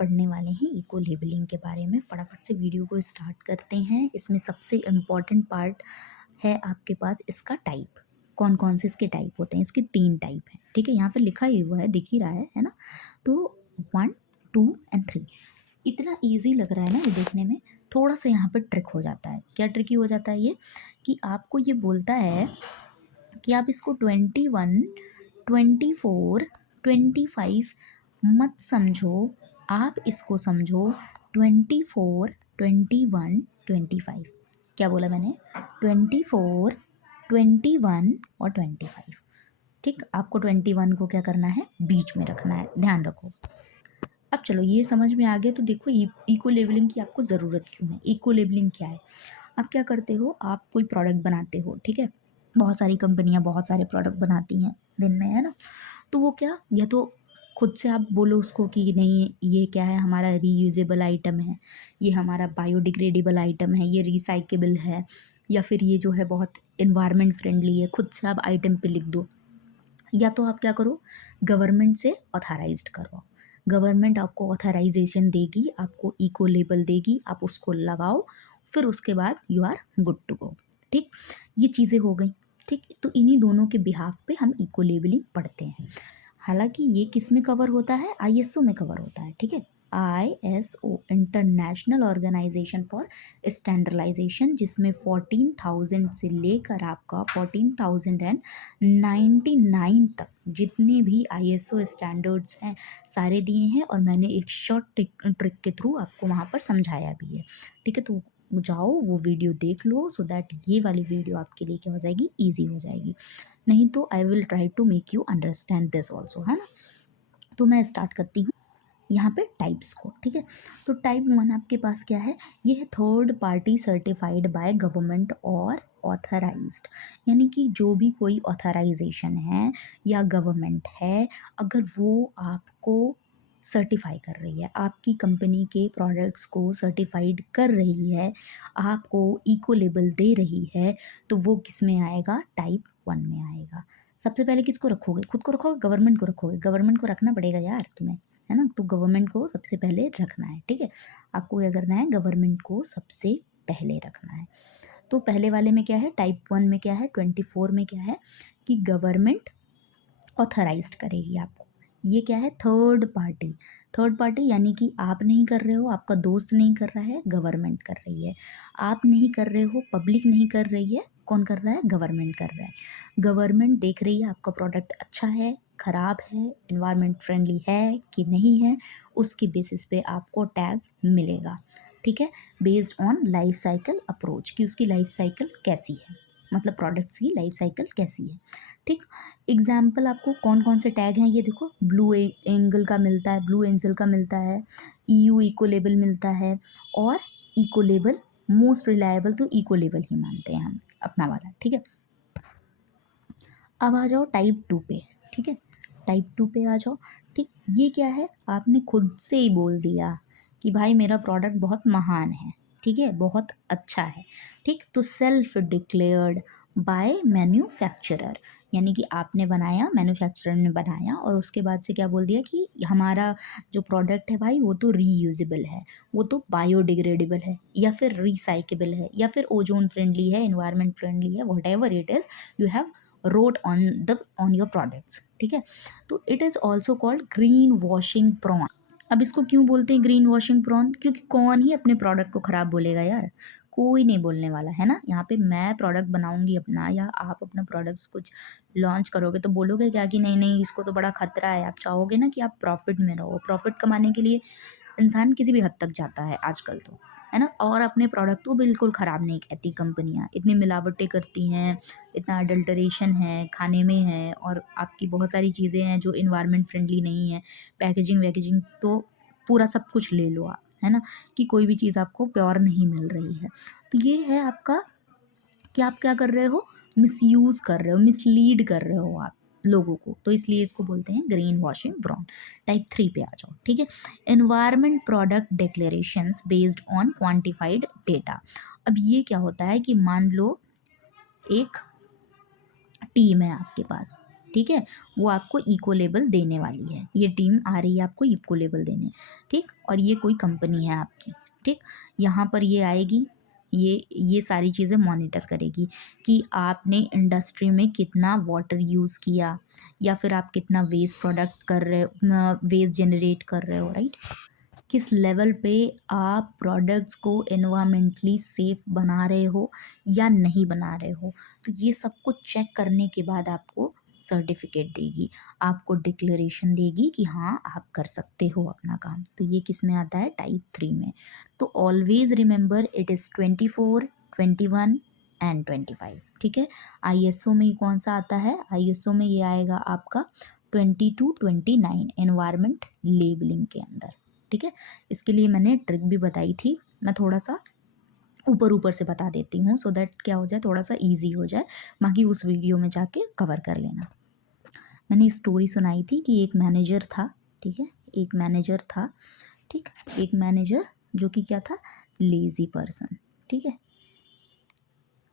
पढ़ने वाले हैं इको लेबलिंग के बारे में। फटाफट से वीडियो को स्टार्ट करते हैं। इसमें सबसे इम्पॉर्टेंट पार्ट है आपके पास इसका टाइप। कौन कौन से इसके टाइप होते हैं? इसके 3 टाइप हैं, ठीक है? यहाँ पे लिखा ही हुआ है, दिख ही रहा है ना? तो 1, 2 एंड 3। इतना ईज़ी लग रहा है ना ये देखने में, थोड़ा-सा यहाँ पे ट्रिक हो जाता है। क्या ट्रिकी हो जाता है ये? कि आपको ये बोलता है कि आप इसको 21, 24, 25 मत समझो, आप इसको समझो 24, 21, 25। क्या बोला मैंने? 24, 21 और 25। ठीक, आपको 21 को क्या करना है? बीच में रखना है, ध्यान रखो। अब चलो ये समझ में आ गया तो देखो इको लेबलिंग की आपको ज़रूरत क्यों है? इको लेबलिंग क्या है? आप क्या करते हो? आप कोई प्रोडक्ट बनाते हो, ठीक है? बहुत सारी कंपनियाँ बहुत सारे प्रोडक्ट बनाती हैं दिन में, है ना? तो वो क्या, या तो खुद से आप बोलो उसको कि नहीं ये क्या है, हमारा रीयूजेबल आइटम है, ये हमारा बायोडिग्रेडेबल आइटम है, ये रिसाइकेबल है, या फिर ये जो है बहुत एनवायरनमेंट फ्रेंडली है, खुद से आप आइटम पे लिख दो। या तो आप क्या करो, गवर्नमेंट से ऑथराइज्ड करो। गवर्नमेंट आपको ऑथराइजेशन देगी, आपको इको लेबल देगी, आप उसको लगाओ, फिर उसके बाद you are good to go. ठीक, ये चीज़ें हो गई। ठीक, तो इन्हीं दोनों के बिहाफ पे हम इको लेबलिंग पढ़ते हैं। हालांकि ये किस में कवर होता है? आईएसओ में कवर होता है, ठीक है? ISO, international organisation for standardisation, जिसमें 14,000 से लेकर आपका 14,099 तक जितने भी आईएसओ स्टैंडर्ड्स हैं सारे दिए हैं, और मैंने एक शॉर्ट ट्रिक के थ्रू आपको वहाँ पर समझाया भी है। ठीक है, तो जाओ वो वीडियो देख लो, सो दैट ये वाली वीडियो आपके लिए क्या हो जाएगी? ईजी हो जाएगी। नहीं तो I will try to make you understand this also, है ना? तो मैं स्टार्ट करती हूँ यहाँ पे टाइप्स को, ठीक है? तो टाइप 1 आपके पास क्या है? ये है third party certified by government और ऑथराइज्ड। यानी कि जो भी कोई ऑथराइजेशन है या गवर्नमेंट है, अगर वो आपको सर्टिफाई कर रही है, आपकी कंपनी के प्रोडक्ट्स को सर्टिफाइड कर रही है, आपको इको लेबल दे रही है, तो वो किस में आएगा? टाइप 1 में आएगा। सबसे पहले किसको रखोगे? खुद को रखोगे, गवर्नमेंट को रखोगे? गवर्नमेंट को रखना पड़ेगा यार तुम्हें, है ना? तो गवर्नमेंट को सबसे पहले रखना है, ठीक है? आपको क्या करना है? गवर्नमेंट को सबसे पहले रखना है। तो पहले वाले में क्या है? टाइप 1 में क्या है? 24 में क्या है? कि गवर्नमेंट ऑथराइज्ड करेगी आपको। ये क्या है? Third party. थर्ड पार्टी यानी कि आप नहीं कर रहे हो, आपका दोस्त नहीं कर रहा है, गवर्नमेंट कर रही है। आप नहीं कर रहे हो, पब्लिक नहीं कर रही है, कौन कर रहा है? गवर्नमेंट कर रहा है। गवर्नमेंट देख रही है आपका प्रोडक्ट अच्छा है, खराब है, एनवायरनमेंट फ्रेंडली है कि नहीं है, उसके बेसिस पे आपको टैग मिलेगा। ठीक है? Based on life cycle approach, कि उसकी लाइफ साइकिल कैसी है, मतलब प्रोडक्ट्स की लाइफ साइकिल कैसी है। ठीक, एग्जाम्पल आपको कौन कौन से टैग हैं ये देखो। ब्लू एंगल का मिलता है, ब्लू एंजल का मिलता है, ईयू इको लेबल मिलता है, और इको लेबल मोस्ट रिलायबल तो इको लेबल ही मानते हैं हम अपना वाला, ठीक है? अब आ जाओ टाइप 2 पे, ठीक है? टाइप 2 पे आ जाओ। ठीक, ये क्या है? आपने खुद से ही बोल दिया कि भाई मेरा प्रोडक्ट बहुत महान है, ठीक है? बहुत अच्छा है। ठीक, तो सेल्फ डिक्लेयर्ड बाय मैन्युफैक्चरर, यानी कि आपने बनाया, मैन्युफैक्चरर ने बनाया, और उसके बाद से क्या बोल दिया कि हमारा जो प्रोडक्ट है भाई वो तो रीयूजेबल है, वो तो बायोडिग्रेडेबल है, या फिर रिसाइकेबल है, या फिर ओजोन फ्रेंडली है, एनवायरनमेंट फ्रेंडली है, whatever it is you have wrote on your products, ठीक है? तो it is also called green washing prone. अब इसको क्यों बोलते हैं ग्रीन वॉशिंग प्रॉन? क्योंकि कौन ही अपने प्रोडक्ट को ख़राब बोलेगा यार? कोई नहीं बोलने वाला है ना। यहाँ पे मैं प्रोडक्ट बनाऊंगी अपना, या आप अपना प्रोडक्ट्स कुछ लॉन्च करोगे तो बोलोगे क्या कि नहीं नहीं इसको तो बड़ा खतरा है? आप चाहोगे ना कि आप प्रॉफिट में रहो। प्रॉफिट कमाने के लिए इंसान किसी भी हद तक जाता है आजकल तो, है ना? और अपने प्रोडक्ट को बिल्कुल ख़राब नहीं कहती कंपनियाँ। इतनी मिलावटें करती हैं, इतना अडल्टरेशन है खाने में है, और आपकी बहुत सारी चीज़ें हैं जो एनवायरनमेंट फ्रेंडली नहीं है। पैकेजिंग वैकेजिंग तो पूरा सब कुछ ले लो आप, है ना? कि कोई भी चीज़ आपको प्योर नहीं मिल रही है। तो ये है आपका कि आप क्या कर रहे हो? मिसयूज़ कर रहे हो, मिसलीड कर रहे हो आप लोगों को, तो इसलिए इसको बोलते हैं ग्रीन वॉशिंग ब्राउन। टाइप 3 पे आ जाओ, ठीक है? Environment product declarations based on quantified data. अब ये क्या होता है कि मान लो एक टीम है आपके पास, ठीक है, वो आपको इको लेबल देने वाली है, ये टीम आ रही है आपको इको लेबल देने, ठीक। और ये कोई कंपनी है आपकी, ठीक। यहाँ पर ये आएगी, ये सारी चीज़ें मॉनिटर करेगी कि आपने इंडस्ट्री में कितना वाटर यूज़ किया, या फिर आप कितना वेस्ट प्रोडक्ट कर रहे हो, वेस्ट जनरेट कर रहे हो, राइट। किस लेवल पे आप प्रोडक्ट्स को एनवायरमेंटली सेफ बना रहे हो या नहीं बना रहे हो। तो ये सब कुछ चेक करने के बाद आपको सर्टिफिकेट देगी, आपको डिक्लेरेशन देगी कि हाँ आप कर सकते हो अपना काम। तो ये किस में आता है, टाइप 3 में। तो always remember it is 24, 21 and 25, ठीक है। आईएसओ में कौन सा आता है, आईएसओ में ये आएगा आपका 20 to 29 एनवायरमेंट लेबलिंग के अंदर, ठीक है। इसके लिए मैंने ट्रिक भी बताई थी, मैं थोड़ा सा ऊपर ऊपर से बता देती हूँ सो दैट क्या हो जाए, थोड़ा सा इजी हो जाए, बाकी उस वीडियो में जाके कवर कर लेना। मैंने स्टोरी सुनाई थी कि एक मैनेजर था, ठीक है, एक मैनेजर था, ठीक। एक मैनेजर जो कि क्या था, लेज़ी पर्सन, ठीक है।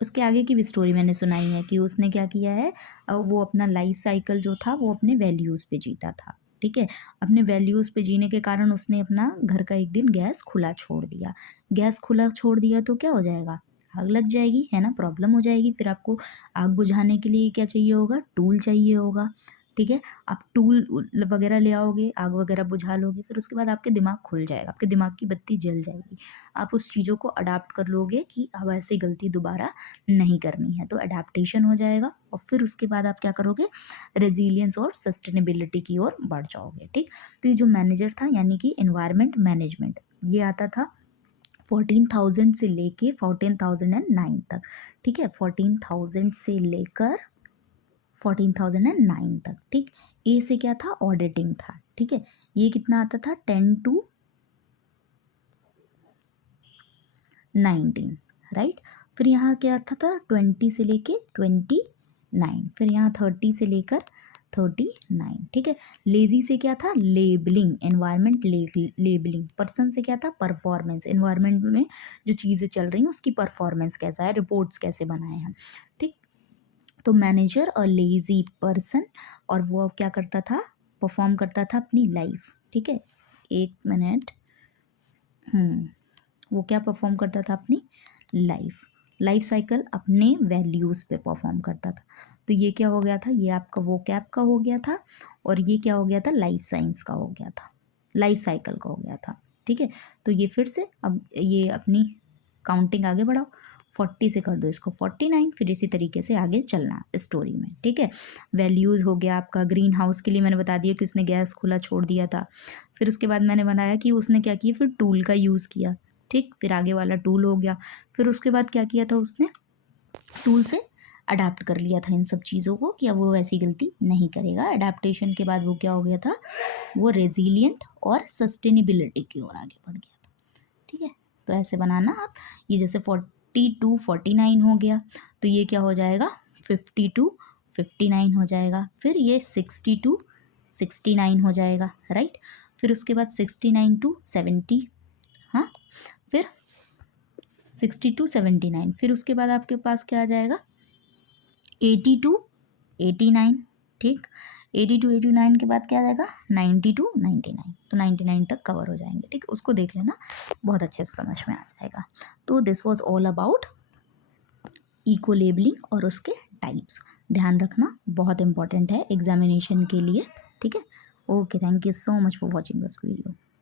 उसके आगे की भी स्टोरी मैंने सुनाई है कि उसने क्या किया है, वो अपना लाइफ साइकिल जो था वो अपने वैल्यूज़ पे जीता था, ठीक है। अपने वैल्यूज़ पे जीने के कारण उसने अपना घर का एक दिन गैस खुला छोड़ दिया। गैस खुला छोड़ दिया तो क्या हो जाएगा, आग लग जाएगी, है ना, प्रॉब्लम हो जाएगी। फिर आपको आग बुझाने के लिए क्या चाहिए होगा, टूल चाहिए होगा, ठीक है। आप टूल वगैरह ले आओगे, आग वगैरह बुझा लोगे, फिर उसके बाद आपके दिमाग खुल जाएगा, आपके दिमाग की बत्ती जल जाएगी। आप उस चीज़ों को अडॉप्ट कर लोगे कि अब ऐसी गलती दोबारा नहीं करनी है, तो अडेप्टेशन हो जाएगा। और फिर उसके बाद आप क्या करोगे, रेजिलियंस और सस्टेनेबिलिटी की ओर बढ़ जाओगे, ठीक। तो ये जो मैनेजर था यानी कि एनवायरनमेंट मैनेजमेंट, ये आता था 14,000 से लेके 14,009 तक, ठीक है। 14,000 से लेकर 14,009 तक, ठीक। ए से क्या था, ऑडिटिंग था, ठीक है। ये कितना आता था, 10 to 19, राइट। फिर यहाँ क्या आता था, 20 से लेके 29, फिर यहाँ 30 से लेकर 39, ठीक है। लेजी से क्या था, लेबलिंग, एनवायरनमेंट लेबलिंग। पर्सन से क्या था, परफॉर्मेंस, एनवायरनमेंट में जो चीज़ें चल रही हैं उसकी परफॉर्मेंस कैसा है, रिपोर्ट्स कैसे बनाए हैं, ठीक। तो मैनेजर और लेजी पर्सन, और वो अब क्या करता था, परफॉर्म करता था अपनी लाइफ, ठीक है। एक मिनट, वो क्या परफॉर्म करता था, अपनी लाइफ लाइफ साइकिल अपने वैल्यूज़ पे परफॉर्म करता था। तो ये क्या हो गया था, ये आपका वो कैप का हो गया था, और ये क्या हो गया था, लाइफ साइंस का हो गया था, लाइफ साइकिल का हो गया था, ठीक है। तो ये फिर से अब ये अपनी काउंटिंग आगे बढ़ाओ, 40 से कर दो इसको 49, फिर इसी तरीके से आगे चलना स्टोरी में, ठीक है। वैल्यूज़ हो गया आपका, ग्रीन हाउस के लिए मैंने बता दिया कि उसने गैस खुला छोड़ दिया था। फिर उसके बाद मैंने बनाया कि उसने क्या किया, फिर टूल का यूज़ किया, ठीक। फिर आगे वाला टूल हो गया। फिर उसके बाद क्या किया था उसने, टूल से अडाप्ट कर लिया था इन सब चीज़ों को कि अब वो वैसी गलती नहीं करेगा। अडेप्टेशन के बाद वो क्या हो गया था, वो रेजिलियंट और सस्टेनेबिलिटी की ओर आगे बढ़ गया था, ठीक है। तो ऐसे बनाना आप, ये जैसे 40 to 49 हो गया, तो ये क्या हो जाएगा, 50 to 59 हो जाएगा। फिर ये 60 to 69 हो जाएगा, राइट। फिर उसके बाद 69 to 70, हाँ। फिर 60 to 79, फिर उसके बाद आपके पास क्या आ जाएगा, 80 to 89, ठीक। 80 to 89 के बाद क्या आ जाएगा, 90 to 99, तो 99 तक कवर हो जाएंगे, ठीक। उसको देख लेना, बहुत अच्छे से समझ में आ जाएगा। तो this was all about eco labelling और उसके टाइप्स। ध्यान रखना, बहुत इंपॉर्टेंट है एग्जामिनेशन के लिए, ठीक है। Okay, thank you so much for watching this video.